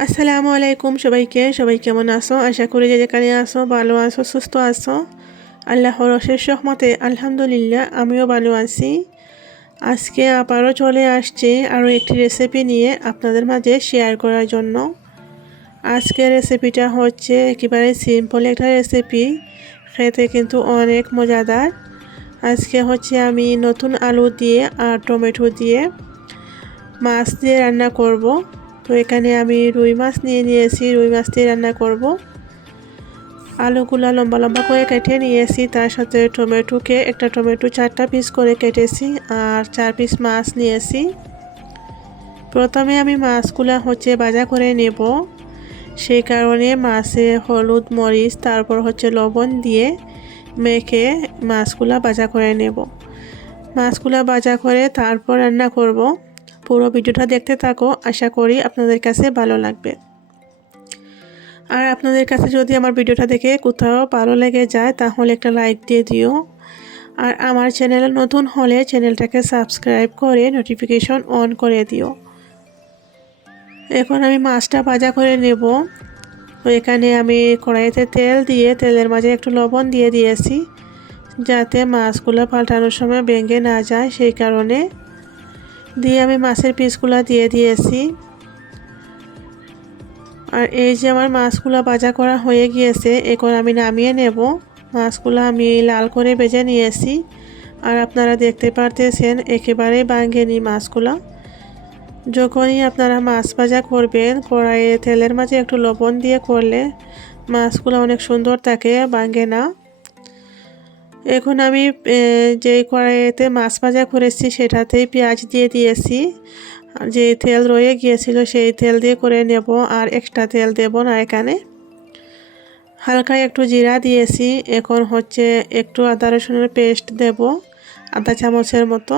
আসসালামু আলাইকুম সবাই কেমন আছো? আশা করি যে যেখানে আছো ভালো আছো, সুস্থ আছো। আল্লাহর অশেষ রহমতে আলহামদুলিল্লাহ আমিও ভালো আছি। আজকে আবারও চলে আসছি আরও একটি রেসিপি নিয়ে আপনাদের মাঝে শেয়ার করার জন্য। আজকের রেসিপিটা হচ্ছে একেবারে সিম্পল একটা রেসিপি, খেতে কিন্তু অনেক মজাদার। আজকে হচ্ছে আমি নতুন আলু দিয়ে আর টমেটো দিয়ে মাছ দিয়ে রান্না করব। তো এখানে আমি রুই মাছ নিয়েছি, রুই মাছ দিয়ে রান্না করব। আলুগুলো লম্বা লম্বা করে কেটে নিয়েছি, তার সাথে একটা টমেটো 4টা পিস করে কেটেছি আর 4 পিস মাছ নিয়েছি। প্রথমে আমি মাছগুলো হচ্ছে ভাজা করে নেব, সেই কারণে মাছে হলুদ মরিচ তারপর হচ্ছে লবণ দিয়ে মেখে মাছগুলো ভাজা করে নেব। মাছগুলো ভাজা করে তারপর রান্না করব। পুরো ভিডিওটা দেখতে থাকো, আশা করি আপনাদের কাছে ভালো লাগবে। আর আপনাদের কাছে যদি আমার ভিডিওটা দেখে কোথাও ভালো লেগে যায় তাহলে একটা লাইক দিয়ে দিও। আর আমার চ্যানেলে নতুন হলে চ্যানেলটাকে সাবস্ক্রাইব করে নোটিফিকেশন অন করে দিও। এখন আমি মাছটা ভাজা করে নেব। তো এখানে আমি কড়াইতে তেল দিয়ে তেলের মাঝে একটু লবণ দিয়ে দিয়েছি, যাতে মাছগুলো পাল্টানোর সময় ভেঙে না যায়, সেই কারণে দিয়ে আমি মাছের পিসগুলো দিয়ে দিয়েছি। আর এই যে আমার মাছগুলো ভাজা করা হয়ে গিয়েছে, এখন আমি নামিয়ে নেব। মাছগুলো আমি লাল করে ভেজে নিয়েছি আর আপনারা দেখতে পারতেছেন একেবারে ভাঙেনি মাছগুলো। যখনই আপনারা মাছ ভাজা করবেন কড়াইয়ে তেলের মাঝে একটু লবণ দিয়ে করলে মাছগুলো অনেক সুন্দর থাকে, ভাঙে না। এখন আমি যে কড়াইতে মাছ ভাজা করেছি সেটাতেই পেঁয়াজ দিয়ে দিয়েছি। যে তেল রয়ে গিয়েছিল সেই তেল দিয়ে করে নেব, আর এক্সট্রা তেল দেব না এখানে। হালকা একটু জিরা দিয়েছি। এখন হচ্ছে একটু আদা রসুনের পেস্ট দেব, আধা চামচের মতো।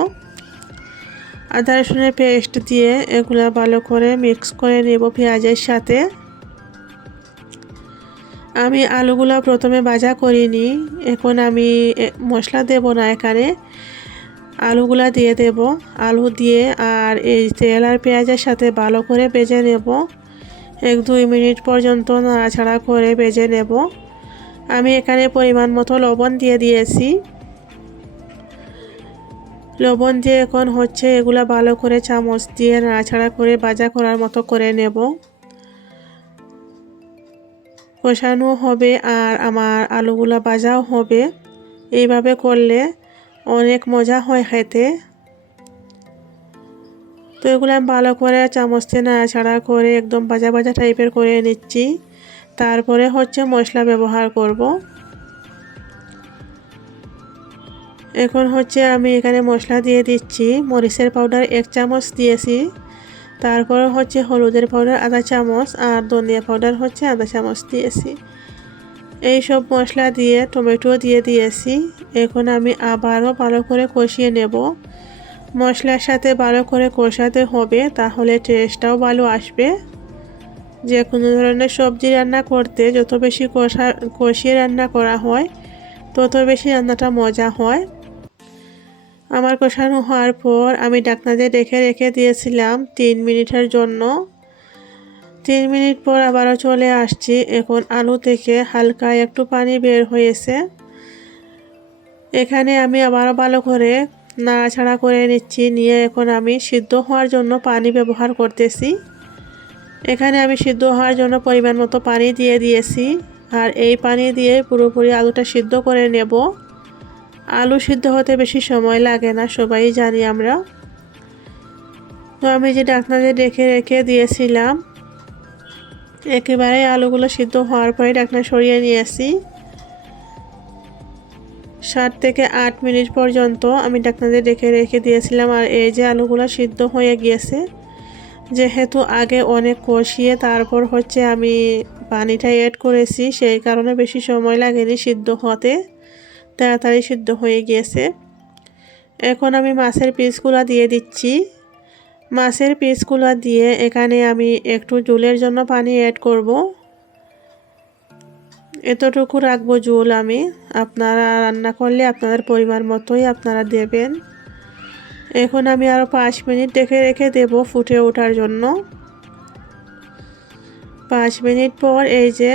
আদা রসুনের পেস্ট দিয়ে এগুলো ভালো করে মিক্স করে নেব পেঁয়াজের সাথে। আমি আলুগুলো প্রথমে ভাজা করিনি, এখন আমি মশলা দেব না এখানে, আলুগুলা দিয়ে দেব। আলু দিয়ে আর এই তেল আর পেঁয়াজের সাথে ভালো করে ভেজে নেব। 1-2 মিনিট পর্যন্ত নাড়াচাড়া করে ভেজে নেব। আমি এখানে পরিমাণ মতো লবণ দিয়ে দিয়েছি। লবণ দিয়ে এখন হচ্ছে এগুলা ভালো করে চামচ দিয়ে নাড়াচাড়া করে ভাজা করার মতো করে নেব। কষানো হবে আর আমার আলুগুলা ভাজাও হবে। এইভাবে করলে অনেক মজা হয় খেতে। তো এগুলো আমি ভালো করে চামচ দিয়ে নাড়াচাড়া করে একদম ভাজা ভাজা টাইপের করে নিচ্ছি। তারপরে হচ্ছে মশলা ব্যবহার করব। এখন হচ্ছে আমি এখানে মশলা দিয়ে দিচ্ছি। মরিচের পাউডার 1 চামচ দিয়েছি, তারপরে হচ্ছে হলুদের পাউডার আধা চামচ আর ধনিয়া পাউডার হচ্ছে আধা চামচ দিয়েছি। এই সব মশলা দিয়ে টমেটো দিয়ে দিয়েছি। এখন আমি আবারও ভালো করে কষিয়ে নেব। মশলার সাথে ভালো করে কষাতে হবে, তাহলে টেস্টটাও ভালো আসবে। যে কোনো ধরনের সবজি রান্না করতে যত বেশি কষিয়ে রান্না করা হয় তত বেশি রান্নাটা মজা হয়। আমার কষানো হওয়ার পর আমি ঢাকনা দিয়ে রেখে দিয়েছিলাম 3 মিনিটের জন্য। 3 মিনিট পর আবারও চলে আসছি। এখন আলু থেকে হালকা একটু পানি বের হয়েছে। এখানে আমি আবারও ভালো করে নাড়াচাড়া করে নিচ্ছি, নিয়ে এখন আমি সিদ্ধ হওয়ার জন্য পানি ব্যবহার করতেছি। এখানে আমি সিদ্ধ হওয়ার জন্য পরিমাণ মতো পানি দিয়ে দিয়েছি, আর এই পানি দিয়ে পুরোপুরি আলুটা সিদ্ধ করে নেব। আলু সিদ্ধ হতে বেশি সময় লাগে না, সবাই জানি আমরা। তো আমি যে ঢাকনা দিয়ে রেখে দিয়েছিলাম, একেবারে আলুগুলো সিদ্ধ হওয়ার পরে ঢাকনা সরিয়ে নিয়েছি। 7 থেকে 8 মিনিট পর্যন্ত আমি ঢাকনা দিয়ে রেখে দিয়েছিলাম, আর এই যে আলুগুলো সিদ্ধ হয়ে গিয়েছে। যেহেতু আগে অনেক কষিয়ে তারপর হচ্ছে আমি পানিটা অ্যাড করেছি, সেই কারণে বেশি সময় লাগেনি সিদ্ধ হতে, তাড়াতাড়ি সিদ্ধ হয়ে গিয়েছে। এখন আমি মাছের পিসগুলো দিয়ে দিচ্ছি। মাছের পিসগুলো দিয়ে এখানে আমি একটু ঝোলের জন্য পানি অ্যাড করব। এতটুকু রাখবো ঝোল আমি। আপনারা রান্না করলে আপনাদের পরিমাণ মতোই আপনারা দেবেন। এখন আমি আরও 5 মিনিট রেখে দেব ফুটে ওঠার জন্য। 5 মিনিট পর এই যে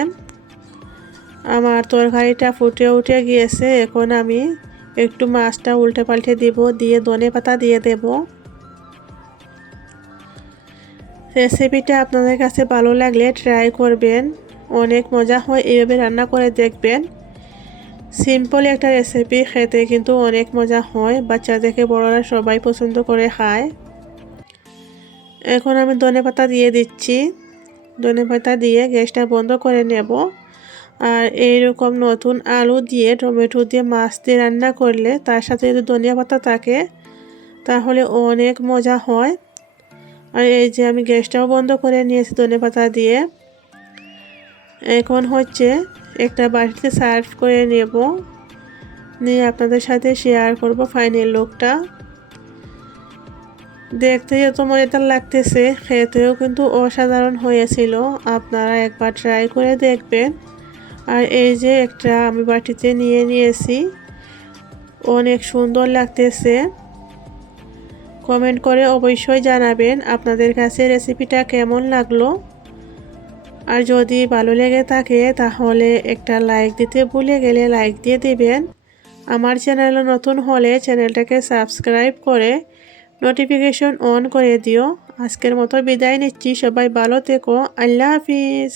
আমার তরকারিটা ফুটে উঠে গিয়েছে। এখন আমি একটু মাছটা উল্টে পাল্টে দিব, দিয়ে ধনেপাতা দিয়ে দেব। রেসিপিটা আপনাদের কাছে ভালো লাগলে ট্রাই করবেন, অনেক মজা হয়, এইভাবে রান্না করে দেখবেন। সিম্পল একটা রেসিপি, খেতে কিন্তু অনেক মজা হয়, বাচ্চা থেকে বড়রা সবাই পছন্দ করে খায়। এখন আমি ধনেপাতা দিয়ে দিচ্ছি। ধনেপাতা দিয়ে গ্যাসটা বন্ধ করে নেব। আর এইরকম নতুন আলু দিয়ে টমেটো দিয়ে মাছ দিয়ে রান্না করলে তার সাথে যদি ধনিয়া পাতা থাকে তাহলে অনেক মজা হয়। আর এই যে আমি গ্যাসটাও বন্ধ করে নিয়েছি ধনেপাতা দিয়ে। এখন হচ্ছে একটা বাটিতে সার্ভ করে নেব, নিয়ে আপনাদের সাথে শেয়ার করব ফাইনাল লুকটা। দেখতে এত মজাদার লাগতেছে, খেতেও কিন্তু অসাধারণ হয়েছিল। আপনারা একবার ট্রাই করে দেখবেন। আর এই যে একটা আমি বাটিতে নিয়ে নিয়েছি, অনেক সুন্দর লাগতেছে। কমেন্ট করে অবশ্যই জানাবেন আপনাদের কাছে রেসিপিটা কেমন লাগলো। আর যদি ভালো লেগে থাকে তাহলে একটা লাইক দিতে ভুলে গেলে লাইক দিয়ে দিবেন। আমার চ্যানেলে নতুন হলে চ্যানেলটাকে সাবস্ক্রাইব করে নোটিফিকেশন অন করে দিও। আজকের মতো বিদায় নিচ্ছি, সবাই ভালো থেকো, আল্লাহ হাফিজ।